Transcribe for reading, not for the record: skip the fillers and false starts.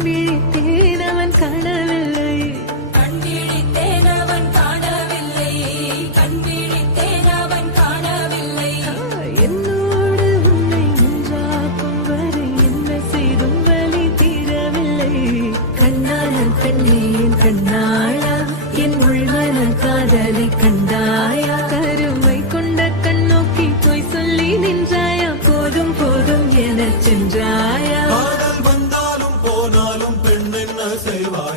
விழித்தேன் அவன் காணவில்லை, கண் விழித்தேன் அவன் காணவில்லை, கண் விழித்தேன் அவன் காணவில்லை. என்னோடு உன்னை ஒன்றாக்கும் வரை என்ன செய்தும் வலி தீரவில்லை. கண்ணான பெண்ணே என் கண்ணாளா, என் உள்மன காதலை கண்டாயா? கருமை கொண்ட கண்ணோக்கி போய் சொல்லி நின்றாயா? போதும் போதும் என சென்றாயா? காதல் வந்தாலும் போனாலும் பெண் என்ன செய்வார்?